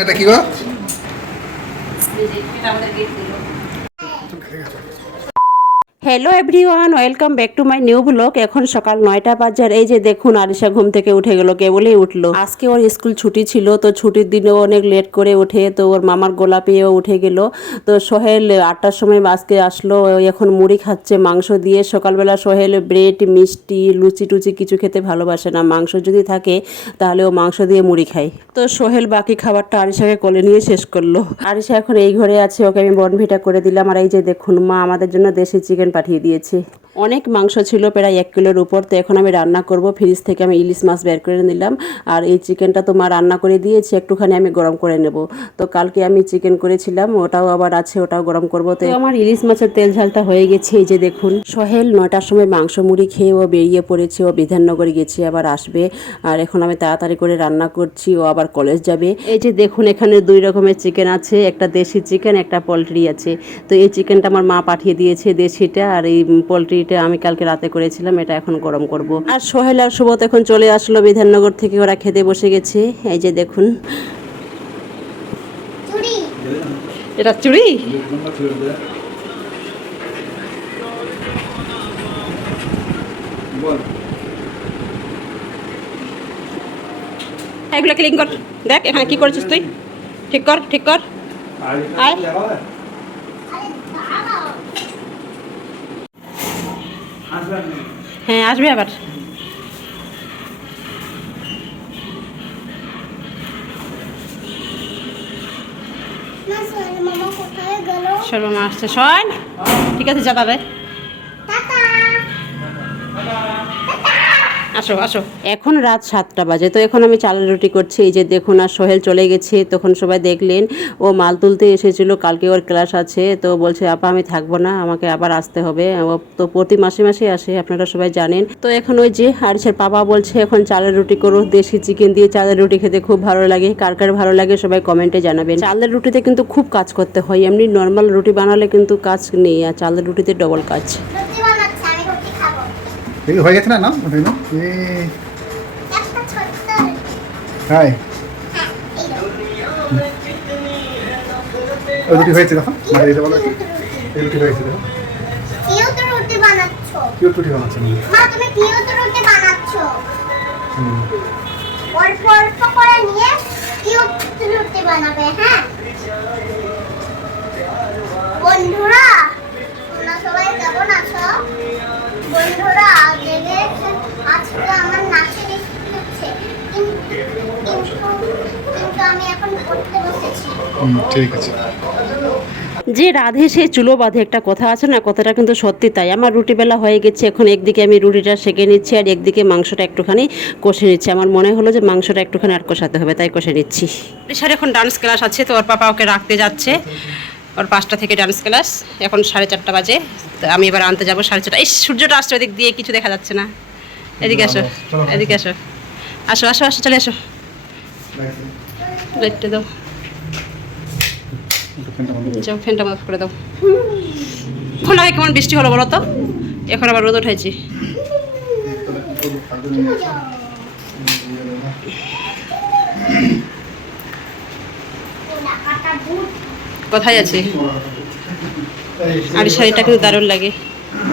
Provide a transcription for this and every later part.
এটা কি গো? Hello everyone, welcome back to my new blog. এখন সকাল 9টা বাজার। এই যে দেখুন আরিশা ঘুম থেকে উঠে গেল, কেবলই উঠলো। আজকে ওর স্কুল ছুটি ছিল, তো ছুটির দিনেও অনেক লেট করে ওঠে, তো ওর মামার গোলা পেয়েও উঠে গেল। তো সোহেল 8টার সময় আজকে আসলো, এখন মুড়ি খাচ্ছে মাংস দিয়ে। সকালবেলা সোহেল ব্রেড, মিষ্টি, লুচি টুচি কিছু খেতে ভালোবাসে না, মাংস যদি থাকে তাহলে ও মাংস দিয়ে মুড়ি খায়। তো সোহেল বাকি খাবারটা আরিশাকে কোলে নিয়ে শেষ করলো। আরিশা এখন এই ঘরে আছে, ওকে আমি বর্নভিটা করে দিলাম। আর এই যে দেখুন মা আমাদের জন্য দেশি চিকেন পাঠিয়ে দিয়েছে। অনেক মাংস ছিল, প্রায় 1 কিলোর উপর। তো এখন আমি রান্না করব। ফ্রিজ থেকে আমি ইলিশ মাছ বের করে নিলাম। আর এই চিকেনটা তো মা রান্না করে দিয়েছে, একটুখানি আমি গরম করে নেব। তো কালকে আমি চিকেন করেছিলাম, ওটাও আবার আছে, ওটাও গরম করব। তো আমার ইলিশ মাছের তেল ঝালটা হয়ে গেছে। এই যে দেখুন সোহেল 9টার সময় মাংস মুড়ি খেয়ে ও বেরিয়ে পড়েছে, ও বিধাননগর গেছে, আবার আসবে। আর এখন আমি তাড়াতাড়ি করে রান্না করছি, ও আবার কলেজ যাবে। এই যে দেখুন এখানে 2 রকমের চিকেন আছে, একটা দেশি চিকেন, একটা পোলট্রি আছে। তো এই চিকেনটা আমার মা পাঠিয়ে দিয়েছে, দেশিটা, আর এই পোলট্রিটা আমি কালকে রাতে করেছিলাম, এটা এখন গরম করব। আর সোহেল আর সুবোধ এখন চলে আসলো বিধাননগর থেকে, ওরা খেতে বসে গেছে। এই যে দেখুন এটা চুড়ি। এগুলো ক্লিন কর, দেখ এখানে কি করেছিস তুই, ঠিক কর ঠিক কর। আয় হ্যাঁ আসবে আবার। সর্বমা আসছে শোন, ঠিক আছে যা তাহলে, আসো আসো। এখন রাত 7টা বাজে, তো এখন আমি চালের রুটি করছি। এই যে দেখুন আর সোহেল চলে গেছে, তখন সবাই দেখলেন ও মাল তুলতে এসেছিল, কালকে ওর ক্লাস আছে। তো বলছে আপা আমি থাকবো না, আমাকে আবার আসতে হবে। ও তো প্রতি মাসে মাসে আসে, আপনারা সবাই জানেন। তো এখন ওই যে আরিশার পাপা বলছে এখন চালের রুটি করো, দেশি চিকেন দিয়ে চালের রুটি খেতে খুব ভালো লাগে। কার কার ভালো লাগে সবাই কমেন্টে জানাবেন। চালের রুটিতে কিন্তু খুব কাজ করতে হয়, এমনি নর্মাল রুটি বানালে কিন্তু কাজ নেই, আর চালের রুটিতে ডবল কাজ। হয়ে গেছে না নাম হাই ওই রুটি হয়েছে, দেখো এটা বলো, এই রুটি হয়েছে দেখো। রুটি বানাচ্ছো, কিউট রুটি বানাচ্ছো মা, তুমি কিউট রুটি বানাচ্ছো। অল্প অল্প করে নিয়ে কিউট রুটি বানাবে। হ্যাঁ বন্ধুরা, তোমরা সবাই কেমন আছো? বন্ধুরা আজকে আমার নাচের স্কুল হচ্ছে, কিন্তু আমি এখন পড়তে বসেছি। ঠিক আছে। যে রাধে সে চুলো বাঁধে, একটা কথা আছে না, কথাটা কিন্তু সত্যি তাই। আমার রুটি বেলা হয়ে গেছে, এখন একদিকে আমি রুটিটা সেঁকে নিচ্ছি, আর একদিকে মাংসটা একটুখানি কষে নিচ্ছি। আমার মনে হলো যে মাংসটা একটুখানি আর কষাতে হবে, তাই কষে নিচ্ছি। রিসার এখন ডান্স ক্লাস আছে, তো ওর পাপা ওকে রাখতে যাচ্ছে। ওর 5টা থেকে ডান্স ক্লাস, এখন 4:30 বাজে। তো আমি এবার আনতে যাবো 4:30। এই সূর্যটা আসছে ওদিক দিয়ে, কিছু দেখা যাচ্ছে না। এদিকে আসো, এদিকে আসো, আসো আসো আসো, চলে আসো, লাইটটা দাও, যাও ফ্যানটা মাফ করে দাও। এখন আগে কেমন বৃষ্টি হলো বলো তো, এখন আবার রোদ উঠেছি। কোথায় আছে? আর শাড়িটা কিন্তু দারুণ লাগে।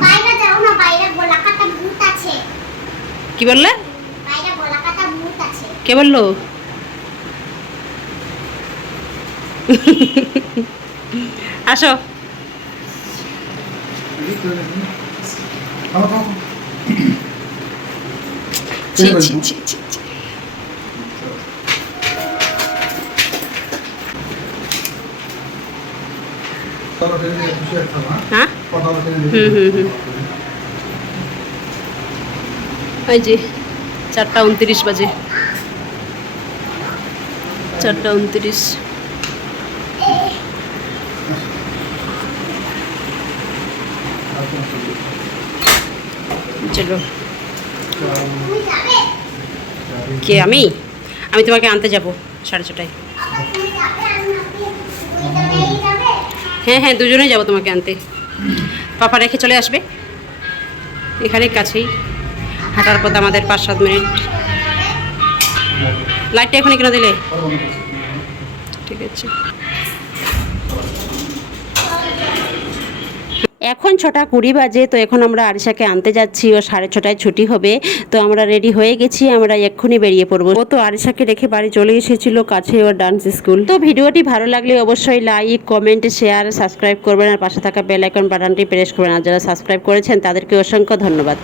বাইরে যাও না, বাইরে গোলাকাটা ভূত আছে। কি বললে? বাইরে গোলাকাটা ভূত আছে। কে বললো? আসো। ছি ছি ছি ছি। হ্যাঁ এই যে 4:29 বাজে, 4:29। চলো। কে? আমি তোমাকে আনতে যাবো 4:30টায়। হ্যাঁ হ্যাঁ দুজনেই যাবো তোমাকে আনতে। পাপা রেখে চলে আসবে। এখানে কাছেই, হাঁটার পথে আমাদের 5-7 মিনিট। লাইটটা এখনই কেন দিলে? ঠিক আছে। এখন 6:20 বাজে, তো এখন আমরা আরিশাকে আনতে যাচ্ছি। ও 6:30টায় ছুটি হবে, তো আমরা রেডি হয়ে গেছি, আমরা এক্ষুনি বেরিয়ে পড়বো। ও তো আরিশাকে রেখে বাড়ি চলে এসেছিল, কাছে ওর ডান্স স্কুল। তো ভিডিওটি ভালো লাগলে অবশ্যই লাইক, কমেন্ট, শেয়ার, সাবস্ক্রাইব করবেন আর পাশে থাকা বেল আইকন বাটনটি প্রেস করবেন। আর যারা সাবস্ক্রাইব করেছেন তাদেরকে অসংখ্য ধন্যবাদ।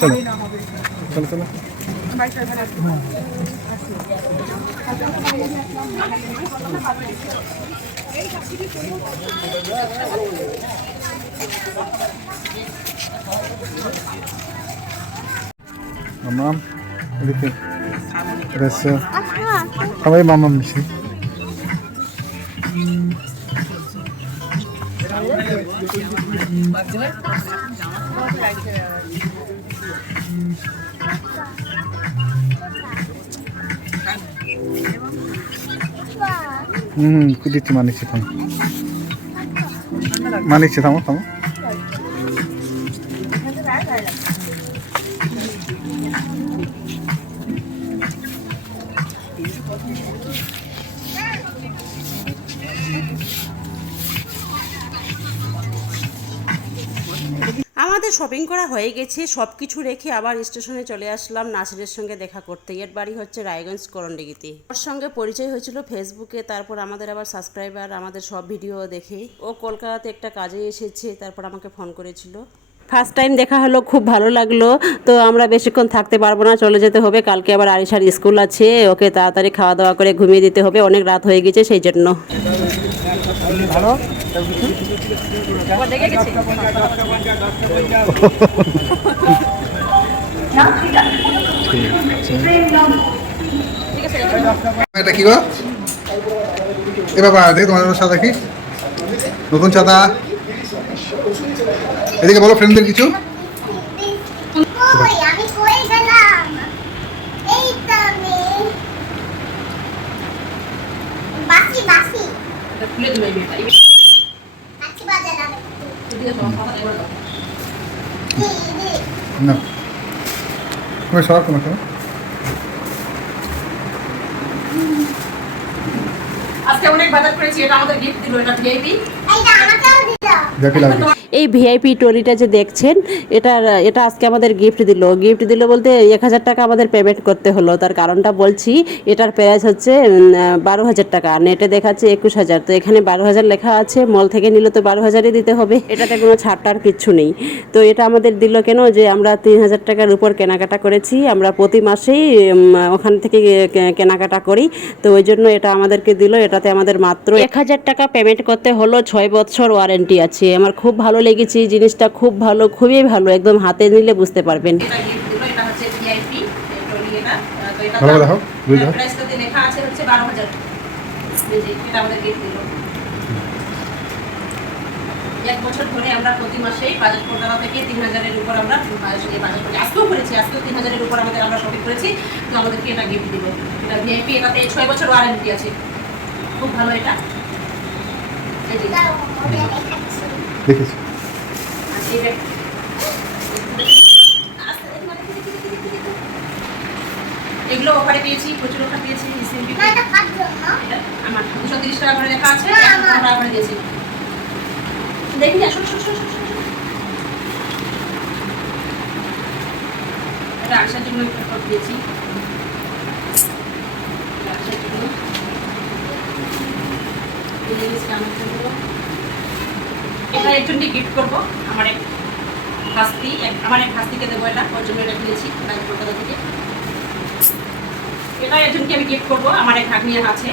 চলো চলো চলো। মামাম এদিকে এসে সবাই মামাম মিশি। দিচ্ছি মানিছি, থামো মানিছি, থামো থামো। আমাদের শপিং করা হয়ে গেছে, সব কিছু রেখে আবার স্টেশনে চলে আসলাম নাসিরের সঙ্গে দেখা করতে। এর বাড়ি হচ্ছে রায়গঞ্জ করণডিগিতে। ওর সঙ্গে পরিচয় হয়েছিল ফেসবুকে, তারপর আমাদের আবার সাবস্ক্রাইবার, আমাদের সব ভিডিও দেখে ও কলকাতাতে একটা কাজে এসেছে, তারপর আমাকে ফোন করেছিল। ফার্স্ট টাইম দেখা হলো, খুব ভালো লাগলো। তো আমরা বেশিক্ষণ থাকতে পারবো না, চলে যেতে হবে। কালকে আবার আরিশার স্কুল আছে, ওকে তাড়াতাড়ি খাওয়া দাওয়া করে ঘুমিয়ে দিতে হবে, অনেক রাত হয়ে গেছে সেই জন্য। ভালো এটা কি গো? এ বাবা দেখি তোমার সাথে দেখি নতুন ছাতা। এদিকে বলো ফ্রেন্ডদের কিছু। কই আমি কই গেলাম? এই তো আমি বাসি বাসি এটা খুলে দিবে এটা। বাসি বাজে না না তুমি সর কোনো কেন আজকে অনেক বাজার করেছি, এটা আমাদের গিফট দিল, এটা ভিআইপি। এইটা আমাকেও দিলো। দেখি লাগে। এই ভিআইপি ট্রলিটা যে দেখছেন, এটা আজকে আমাদের গিফট দিল বলতে 1000 টাকা আমাদের পেমেন্ট করতে হলো। তার কারণটা বলছি, এটার প্রাইস হচ্ছে 12,000 টাকা, নেটে দেখাচ্ছে 21,000। তো এখানে 12,000 লেখা আছে, মল থেকে নিলে তো 12,000ই দিতে হবে, এটাতে কোনো ছাড়টার কিচ্ছু নেই। তো এটা আমাদের দিল কেন, যে আমরা 3,000 টাকার উপর কেনাকাটা করেছি, আমরা প্রতি মাসেই ওখান থেকে কেনাকাটা করি, তো ওই জন্য এটা আমাদেরকে দিল। এটাতে আমাদের মাত্র 1000 টাকা পেমেন্ট করতে হলো, 6 বছর ওয়ারেন্টি আছে। আমার খুব ভালো লেগেছে জিনিসটা, খুব ভালো, খুবই ভালো, একদম হাতে নিলে বুঝতে পারবেন। এটা গিফট দিল, এটা হচ্ছে ভিআইপি ট্রলি। এটা তো এটা ভালো দেখো বুঝ দাও। প্রাইসটাতে লেখা আছে হচ্ছে 12,000। এই যে এটা আমাদের গিফট দিল। এক বছর ধরে আমরা প্রতি মাসেই বাজার কলকাতা থেকে 3,000 এর উপর আমরা বাজার করি। আজকেও করেছি, আজকেও 3,000 এর উপর আমরা শপিং করেছি, তো আমাদেরকে এটা গিফট দিল। এটা ভিআইপি, এটাতে 6 বছর ওয়ারেন্টি আছে, খুব ভালো এটা। এই যে দেখেছি এগুলো অফারে পেয়েছি, প্রচুর অফার পেয়েছি। না এটা কাটলো না। এটা আমার 230 টাকা করে লেখা আছে, 100 টাকা করে দিয়েছি। দেখি না, শোন শোন শোন শোন। এটা আসার জন্য একটা দিয়েছি, আসার জন্য এই জিনিসটা আমার জন্য। এটা একজনকে গিফট করবো, আমার এক ভাস্তিকে দেবো, এটা ওর জন্য এটা কিনেছি কলকাতা থেকে। এটা একজনকে আমি গিফট করবো, আমার এক ভাগ্নি আছে,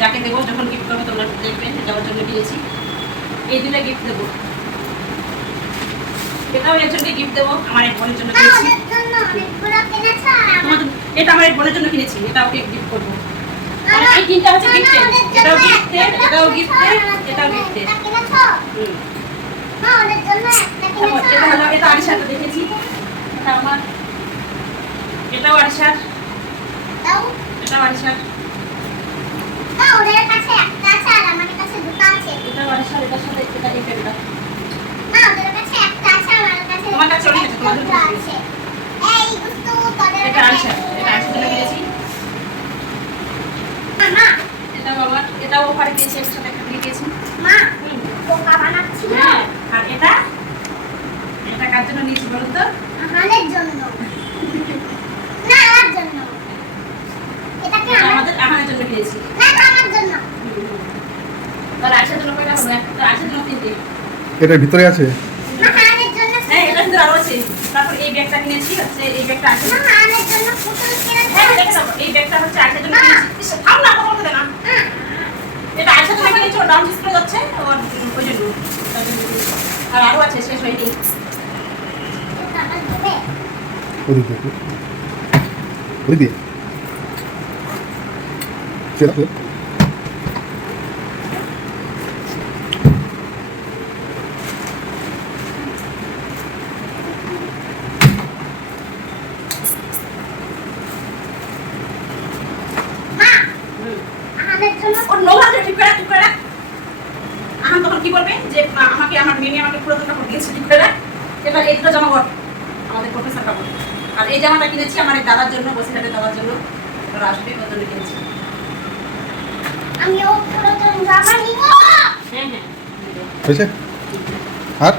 যাকে দেবো যখন গিফট করবো তোমরা দেখবেন, এটা ওর জন্য কিনেছি। এই দিনে গিফট দেবো। এটাও একজনকে গিফট দেবো, আমার এক বোনের জন্য কিনেছি। ওদের জন্য অনেকগুলো কিনেছো আর এটা আমার এক বোনের জন্য কিনেছি, এটা ওকে গিফট করবো। এই তিনটা হচ্ছে গিফটের, এটাও গিফটের, এটাও গিফটের, এটাও গিফটের। কিনেছো এটা আমার, এটাও আরিশার, দাও এটাও আরিশার, না ওদের কাছে একটা আছে আর আমার কাছে দুটো আছে এটাও আরিশার, এটার সাথে এটা এই ব্যাগটা। না ওদের কাছে একটা আছে আমার কাছে তোমার কাছে অনেক আছে, তোমার দুটো কাছে আছে এই গুস্তু তোদের এটা কাছে আরিশার, এটা আরিশার জন্য কিনেছি। মা এটাও আমার, এটাও অফারে পেয়েছি, এর সাথে একটা দিয়ে দিয়েছি। মা পোকা বানাচ্ছি না হ্যাঁ, আর এটা, এটা কার জন্য নিয়েছি বলুন তো? আমাদের জন্য না আমার জন্য এটা কি এটা আমার আমাদের জন্য কিনেছি। না না, আমার জন্য তার আরিশার জন্য কয়টা হবে? তার আরিশার জন্য 3টে। এটার ভিতরে আছে? না আমাদের জন্য হ্যাঁ, এটার ভিতরে আরো আছে। তারপর এই ব্যাগটা কিনেছি, হচ্ছে এই ব্যাগটা আছে। না আমাদের জন্য পুতুল কিনেছে হ্যাঁ, দেখে যাবো। এই ব্যাগটা হচ্ছে আরিশার জন্য কিনেছি। ইস, থাম না, কথা বলতে দে না। এটা আরিশার জন্য কিনেছি, ওর দাম ডিসপ্লে যাচ্ছে, ওর ওই জন্য। তার জন্য কিনেছি। আর আরো আছে, শেষ হয়নি। আমার দেবে ওদিক দেখো, ওই দিয়ে সেটা তো মা আমাদের জন্য ওর নোংরা যে ঠিক করে, ঠিক করে রাখ। আহান তখন কি করবে যে আমাকে, আমার মেয়ে আমাকে পুরো কাপড় দিয়েছে, ঠিক করে রাখ। এবার এই দুটো জামা বল, আমাদের প্রফেসর কাপড়। আর এই জামাটা কিনেছি আমার এই দাদার জন্য, বসিরহাটের দাদার জন্য। ওরা আসবে, ওর জন্য কিনেছি। আমিও পুরো জামা নিব হ্যাঁ হ্যাঁ। হয়েছে? আর